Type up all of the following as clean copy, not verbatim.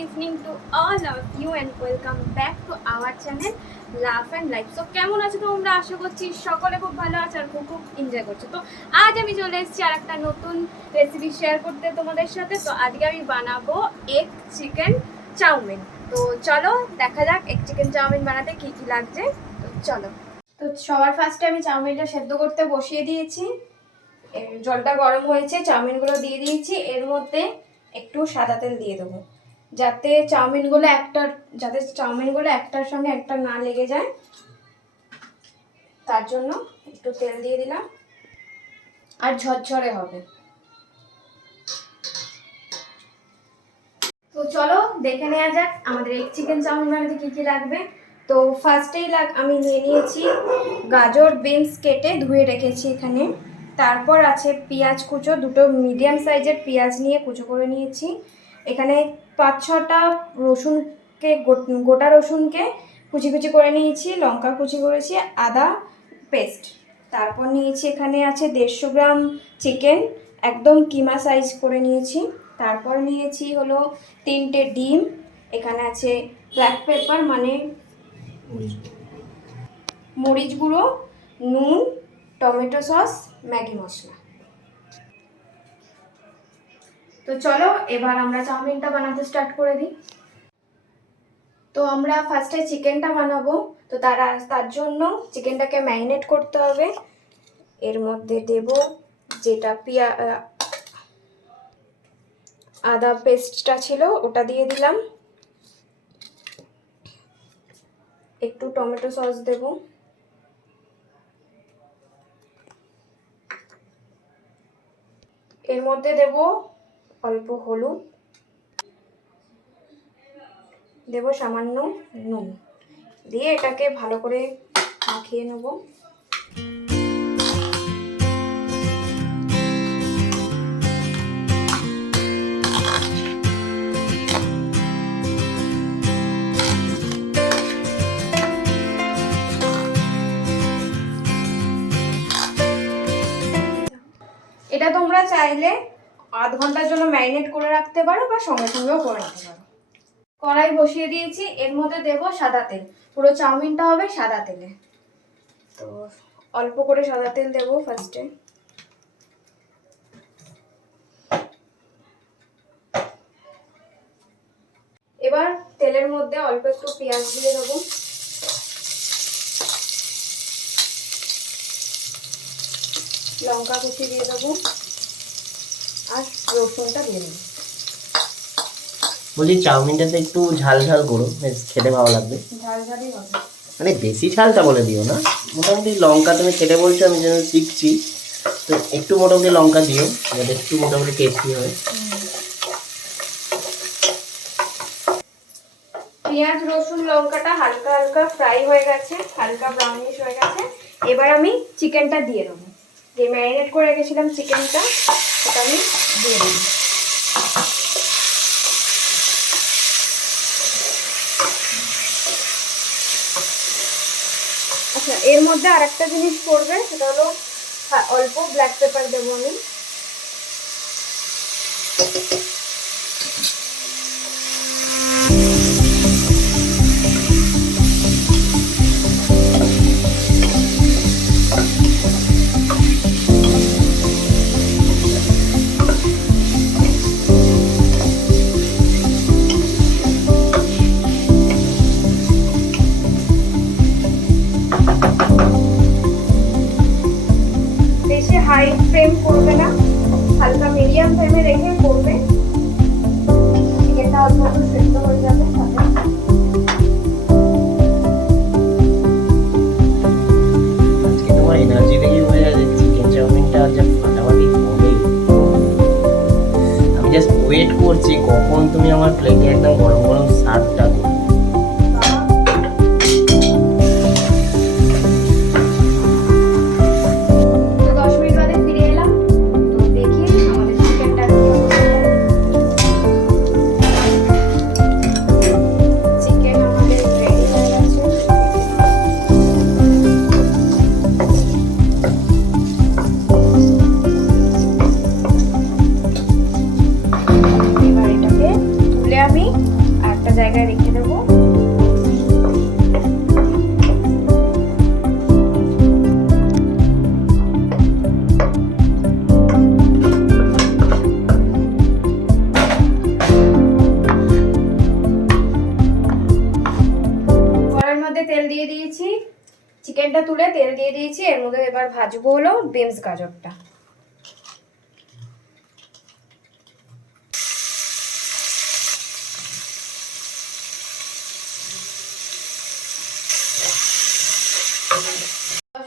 evening to all of you and welcome back to our channel love and life. So কেমন আছো তোমরা? আশা করছি সকলে খুব ভালো আছো আর খুব এনজয় করছো। তো আজ আমি চলে এসেছি আর একটা নতুন রেসিপি শেয়ার করতে তোমাদের সাথে। তো আজকে আমি বানাবো এগ চিকেন চাউমিন। তো চলো দেখা যাক এগ চিকেন চাউমিন বানাতে কি কি লাগছে। তো চলো। তো সবার ফার্স্টে আমি চাউমিনটা সেদ্ধ করতে বসিয়ে দিয়েছি। জলটা গরম হয়েছে, চাউমিনগুলো দিয়ে দিয়েছি। এর মধ্যে একটু সাদা তেল দিয়ে দেবো যাতে চাউমিনগুলো একটার সঙ্গে একটা না লেগে যায়, তার জন্য একটু তেল দিয়ে দিলাম আর ঝরঝরে হবে। তো চলো দেখে নেওয়া যাক আমাদের এগ চিকেন চাউমিন বানাতে কী কী লাগবে। তো ফার্স্টেই আমি নিয়ে নিয়েছি গাজর বিনস কেটে ধুয়ে রেখেছি এখানে। তারপর আছে পেঁয়াজ কুচো, দুটো মিডিয়াম সাইজের পেঁয়াজ নিয়ে কুচো করে নিয়েছি। এখানে 5-6টা রসুনকে গোটা রসুনকে কুচি কুচি করে নিয়েছি, লঙ্কা কুচি করেছি, আদা পেস্ট। তারপর নিয়েছি এখানে আছে 150 গ্রাম চিকেন, একদম কিমা সাইজ করে নিয়েছি। তারপর নিয়েছি হলো 3টে ডিম। এখানে আছে ব্ল্যাক পেপার মানে মরিচ গুঁড়ো, নুন, টমেটো সস, ম্যাগি মশলা। তো চলো এবার আমরা চাউমিনটা বানাতে স্টার্ট করে দিই। তো আমরা ফার্স্টে চিকেনটা বানাবো। তো তার জন্য চিকেনটাকে ম্যারিনেট করতে হবে। এর মধ্যে দেব যেটা আদা পেস্টটা ছিল ওটা দিয়ে দিলাম, একটু টমেটো সস দেব, এর মধ্যে দেব অল্প হলুদ, দেব সামান্য নুন, দিয়ে এটাকে ভালো করে মাখিয়ে নেব। এটা তোমরা চাইলে আধ ঘন্টার জন্য ম্যারিনেট করে রাখতে পারো বা সঙ্গে সঙ্গেও করে রাখতে পারো। কড়াই বসিয়ে দিয়েছি, এর মধ্যে দেব সাদা তেল। পুরো চাউমিনটা হবে সাদা তেলে। তো অল্প করে সাদা তেল দেব ফার্স্টে। এবার তেলের মধ্যে অল্প একটু পেঁয়াজ দিয়ে দেবো, লঙ্কা কুচি দিয়ে দেবো আর রসুনটা দিয়ে দেবো। বলছি চাউমিনটাতে একটু ঝাল ঝাল করো, বেশ খেতে ভালো লাগবে। ঝাল ঝালই হবে, মানে বেশি ঝালটা বলে দিও না, মোটামুটি লঙ্কা তুমি খেতে বলছো, আমি যেন শিখছি তো একটু মোটামুটি লঙ্কা দিও যাতে একটু মোটামুটি টেস্টি হয়। পেঁয়াজ রসুন লঙ্কাটা হালকা হালকা ফ্রাই হয়ে গেছে, হালকা ব্রাউনিশ হয়ে গেছে। এবার আমি চিকেনটা দিয়ে দেবো, যে ম্যারিনেট করে রেখেছিলাম চিকেনটা সেটা আমি দিয়ে দেবো। আচ্ছা, এর মধ্যে আরেকটা জিনিস পড়বে, সেটা হলো অল্প ব্ল্যাক পেপার দেবো আমি। হাই ফ্লেম করবে না, হালকা মিডিয়াম ফ্লেমে রেখে করবে। চিকেনটা অল্প একটু সেদ্ধ হয়ে যাবে। আজকে তোমার এনার্জি দেখে বোঝা যাচ্ছে চিকেন চাউমিনটা যা ফাটাফাটি হবে। আমি জাস্ট ওয়েট করছি কখন তুমি আমার প্লেটে একদম গরম গরম সার্ভটা দেবে। আমি চিকেনটা তুলে তেল দিয়ে দিয়েছি, এর মধ্যে এবার ভাজবো হলো বিনস গাজরটা।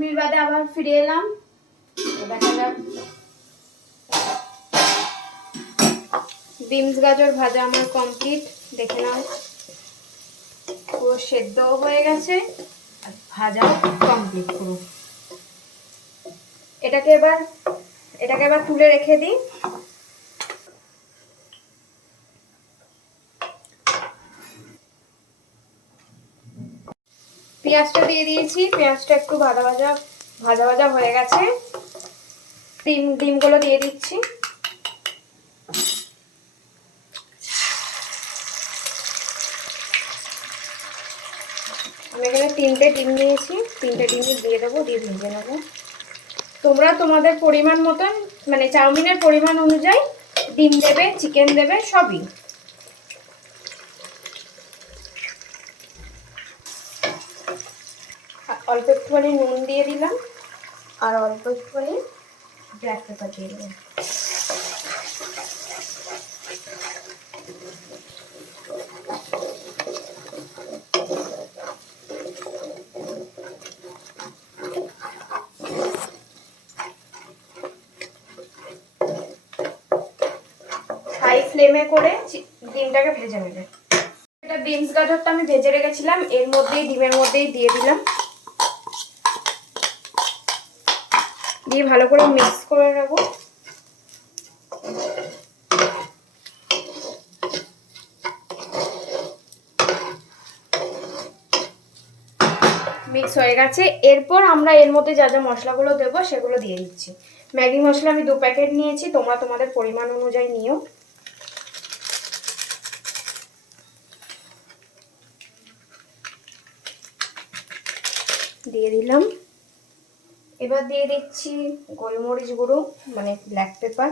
মিনিট বাদে আবার ফিরে এলাম, দেখা যাক। বিনস গাজর ভাজা আমার কমপ্লিট, দেখে নাও পুরো সেদ্ধও হয়ে গেছে আর ভাজাও কমপ্লিট পুরো। এটাকে এবার তুলে রেখে দিই। পেঁয়াজটা দিয়ে দিয়েছি, পেঁয়াজটা একটু ভাজা ভাজা হয়ে গেছে। ডিমগুলো দিয়ে দিচ্ছি। আমি এখানে 3টে ডিম নিয়েছি, 3টে ডিমই দিয়ে দেবো, দিয়ে ভেজে নেবো। তোমরা তোমাদের পরিমাণ মতন, মানে চাউমিনের পরিমাণ অনুযায়ী ডিম দেবে, চিকেন দেবে, সবই। অল্প একটুখানি নুন দিয়ে দিলাম আর অল্প একটুখানি ব্ল্যাক পেপার দিয়ে দিলাম। হাই ফ্লেমে করে ডিমটাকে ভেজে নেবে। এটা বিনস গাজরটা আমি ভেজে রেখেছিলাম, এর মধ্যেই ডিমের মধ্যেই দিয়ে দিলাম, দিয়ে ভালো করে মিক্স করে নেব। মিক্স হয়ে গেছে। এরপর আমরা এর মধ্যে যা যা মশলাগুলো দেবো সেগুলো দিয়ে দিচ্ছি। ম্যাগি মশলা আমি 2 প্যাকেট নিয়েছি, তোমরা তোমাদের পরিমাণ অনুযায়ী নিও। দিয়ে দিলাম। এবার দিয়ে দিচ্ছি গোলমরিচ গুঁড়ো, মানে ব্ল্যাক পেপার।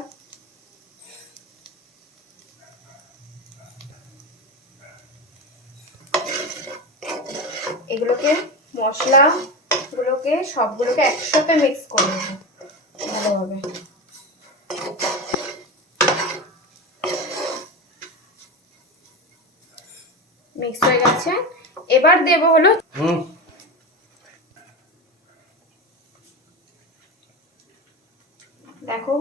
এগুলোকে মশলাগুলোকে সবগুলোকে একসাথে মিক্স করে নেব ভালোভাবে। মিক্স হয়ে গেছে। এবার দেব হলো, দেখো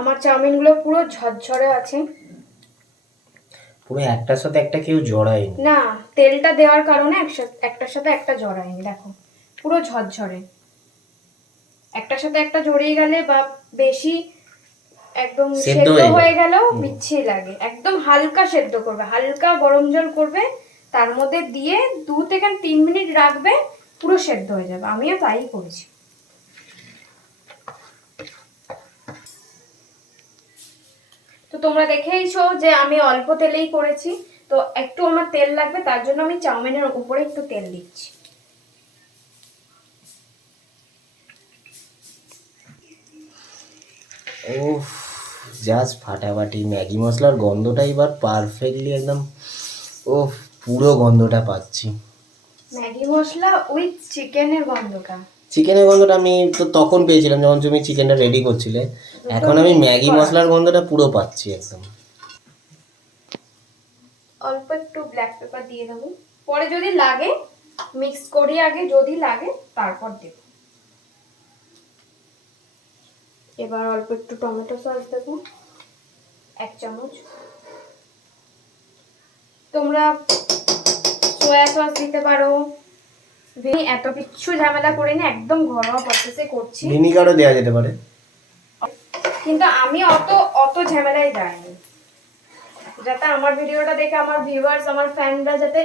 আমার চাউমিনগুলো পুরো ঝরঝরে আছে, পুরো একটার সাথে একটা কেউ জড়ায়নি। না, তেলটা দেওয়ার কারণে একটার সাথে একটা জড়ায়নি। দেখো পুরো ঝরঝরে। একটার সাথে একটা জড়িয়ে গেলে বা বেশি একদম সেদ্ধ হয়ে গেলেও বিচ্ছিরি লাগে। একদম হালকা সেদ্ধ করবে, হালকা গরম জল করবে, তার মধ্যে দিয়ে 2 থেকে 3 মিনিট রাখবে, পুরো সেদ্ধ হয়ে যাবে। আমিও তাই করেছি। তো তোমরা দেখেইছো যে আমি অল্প তেলেই করেছি, তো একটু আমার তেল লাগবে, তার জন্য আমি চাউমিনের উপরে একটু তেল দিচ্ছি। ওফ, জাস্ট ফাটাফাটি। ম্যাগি মশলার গন্ধটা এবার পারফেক্টলি একদম, ওফ, পুরো গন্ধটা পাচ্ছি। ম্যাগি মশলা উইথ চিকেনের গন্ধটা, চিকেনের গন্ধটা আমি তো তখন পেয়েছিলাম যখন তুমি চিকেনটা রেডি করছিলে। এখন আমি ম্যাগি মশলার গন্ধটা পুরো পাচ্ছি একদম। অল্প একটু ব্ল্যাক পেপার দিয়ে দেবো, পরে যদি লাগে মিক্স করি, আগে যদি লাগে তারপর দেব। এবার অল্প একটু টমেটো সস দেবো, 1 চামচ। তোমরা সয়া সস দিতে পারো। এত কিছু ঝামেলা করিনি, একদম ঘরোয়া প্রসেসে করছি। ভিনিগারও দেওয়া যেতে পারে, কিন্তু আমি অত ঝামেলায় যাইনি, যাতে আমার ভিডিওটা দেখে আমার ভিউয়ার্স, আমার ফ্যানরা যাতে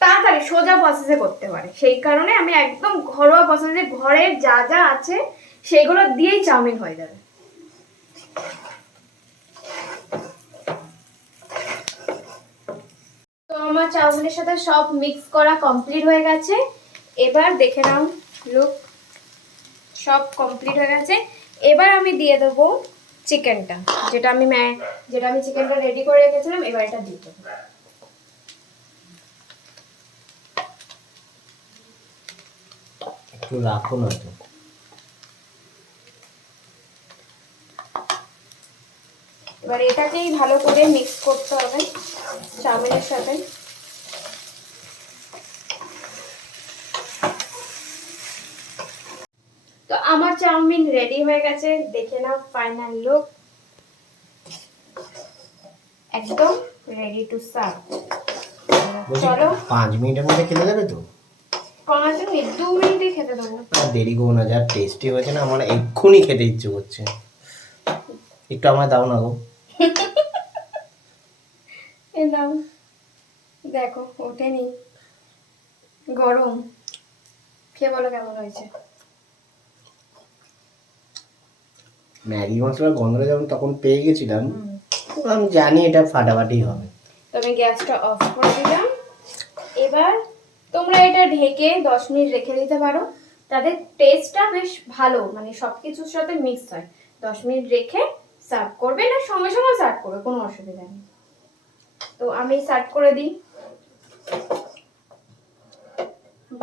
তাড়াতাড়ি সোজা প্রসেসে করতে পারে, সেই কারণে আমি একদম ঘরোয়া প্রসেসে ঘরে যা যা আছে সেগুলো দিয়েই চাউমিন হয়ে যাবে। তো আমার চাউমিনের সাথে সব মিক্স করা কমপ্লিট হয়ে গেছে। এবার দেখে নাও, লুক, সব কমপ্লিট হয়ে গেছে। এবার আমি দিয়ে দেবো চিকেনটা, যেটা আমি চিকেনটা রেডি করে রেখেছিলাম। এবার এটা দিয়ে দেবো। তো রাখো না তো। এবার এটাকেই ভালো করে মিক্স করতে হবে চাউমিনের সাথে। তো আমার চাউমিন রেডি হয়ে গেছে, দেখে নাও ফাইনাল লুক, একদম রেডি টু সার্ভ। চলো 5 মিনিটের মধ্যে খেতে দেবে তো? 5 মিনিট, 2 মিনিটই খেতে দেবো। দেরি করো না, যা টেস্টি হয়েছে না, আমার এক্ষুনি খেতে ইচ্ছে করছে। একটু আমায় দাও না গো। এ দাও, দেখো ওঠেনি, গরম, খেয়ে বলো কেমন হয়েছে। ম্যাগি মশলার গন্ধটা যখন তখন পেয়ে গেছিলাম, আমি জানি এটা ফাটাফাটি হবে। তো আমি গ্যাসটা অফ করে দিলাম। এবার তোমরা এটা ঢেকে 10 মিনিট রেখে দিতে পারো, তাদের টেস্টটা বেশ ভালো, মানে সবকিছুর সাথে মিক্স হয়। 10 মিনিট রেখে সার্ভ করবে, না সঙ্গে সঙ্গে সার্ভ করবে, কোনো অসুবিধা নেই। তো আমি সার্ভ করে দিই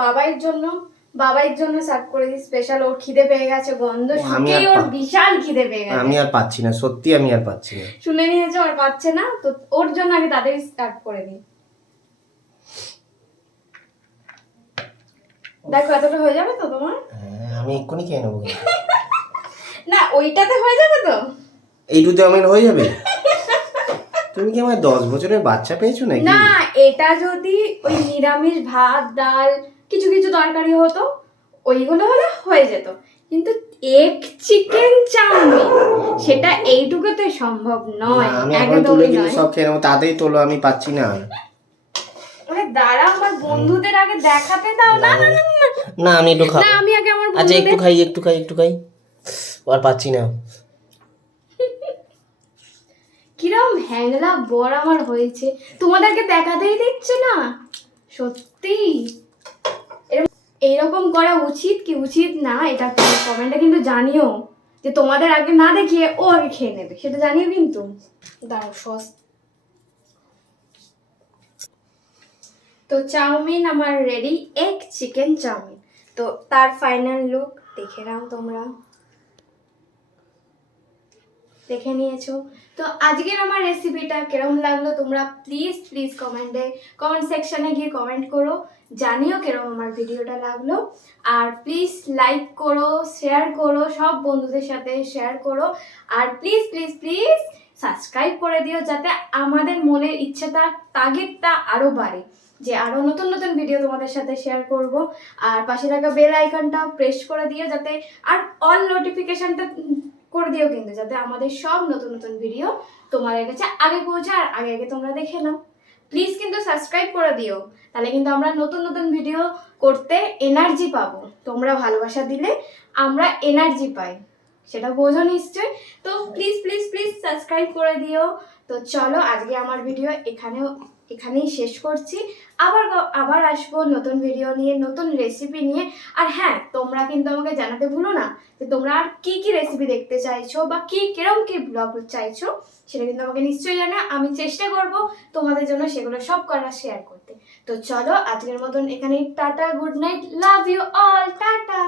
বাবাইয়ের জন্য সার্ভ করে দিই স্পেশাল। ওর খিদে পেয়ে গেছে, গন্ধ শুকে ওর বিশাল খিদে পেয়ে গেছে। আমি আর পাচ্ছি না, সত্যি আমি আর পাচ্ছি না। শুনে নিয়েছো আর পাচ্ছে না, তো ওর জন্য আগে তাদের স্টার্ট করে দিই। দেখো এতটা হয়ে যাবে তো তোমার? আমি এক্ষুনি খেয়ে নেবো। না ওইটাতে হয়ে যাবে তো? এইটুতে আমার হয়ে যাবে? তুমি কি আমার 10 বছরের বাচ্চা পেয়েছো নাকি? না, এটা যদি ওই নিরামিষ ভাত ডাল কিছু কিছু তরকারি হতো, ওইগুলো হলে হয়ে যেত, কিন্তু এক চিকেন চাউমিন সেটা এইটুকুতে সম্ভব নয়। আমি এখন তুলে একদমই কিন্তু নয়। সব খেয়ে নেবো, তাড়াতাড়ি তোলো, আমি পাচ্ছি না। আরে দাঁড়া, আমার বন্ধুদের আগে দেখাতে দাও। না না না না, না আমি একটু খাবো। না আমি আগে আমার আচ্ছা বন্ধুদের। একটু খাই। আর পাচ্ছি না। কিরম হ্যাংলা বর আমার হয়েছে, তোমাদেরকে দেখাতেই দিচ্ছে না। সত্যি এইরকম করা উচিত কি উচিত না, এটা কমেন্টে কিন্তু জানিও, যে তোমাদের আগে না দেখিয়ে ও আগে খেয়ে নেবে, সেটা জানিও কিন্তু। দাঁড়াও সস। তো চাউমিন আমার রেডি, এগ চিকেন চাউমিন। তো তার ফাইনাল লুক দেখে নাও তোমরা, দেখে নিয়েছো। তো আজকের আমার রেসিপিটা কিরম লাগলো তোমরা প্লিজ কমেন্ট সেকশনে গিয়ে কমেন্ট করো, জানিও কিরম আমার ভিডিওটা লাগলো। আর প্লিজ লাইক করো, শেয়ার করো, সব বন্ধুদের সাথে শেয়ার করো। আর প্লিজ সাবস্ক্রাইব করে দিও, যাতে আমাদের মনের ইচ্ছেটা তাগিদটা আরো বাড়ে, যে আরো নতুন নতুন ভিডিও তোমাদের সাথে শেয়ার করব। আর পাশে থাকা বেল আইকনটা প্রেস করে দিও, যাতে আর অল নোটিফিকেশনটা করে দিও কিন্তু, যাতে আমাদের সব নতুন নতুন ভিডিও তোমাদের কাছে আগে পৌঁছায় আর আগে তোমরা দেখে নাও। প্লিজ কিন্তু সাবস্ক্রাইব করে দিও, তাহলে কিন্তু আমরা নতুন নতুন ভিডিও করতে এনার্জি পাবো। তোমরা ভালোবাসা দিলে আমরা এনার্জি পাই, সেটা বোঝো নিশ্চয়। তো প্লিজ সাবস্ক্রাইব করে দিও। তো চলো আজকে আমার ভিডিও এখানেই শেষ করছি। আবার আসবো নতুন ভিডিও নিয়ে, নতুন রেসিপি নিয়ে। আর হ্যাঁ, তোমরা কিন্তু আমাকে জানাতে ভুলো না যে তোমরা আর কি রেসিপি দেখতে চাইছো, বা কিরম ব্লগ চাইছো, সেটা কিন্তু আমাকে নিশ্চয়ই জানা। আমি চেষ্টা করব তোমাদের জন্য সেগুলো সব করা শেয়ার করতে। তো চলো আজকের মতন এখানেই tata, good night, love you all, tata.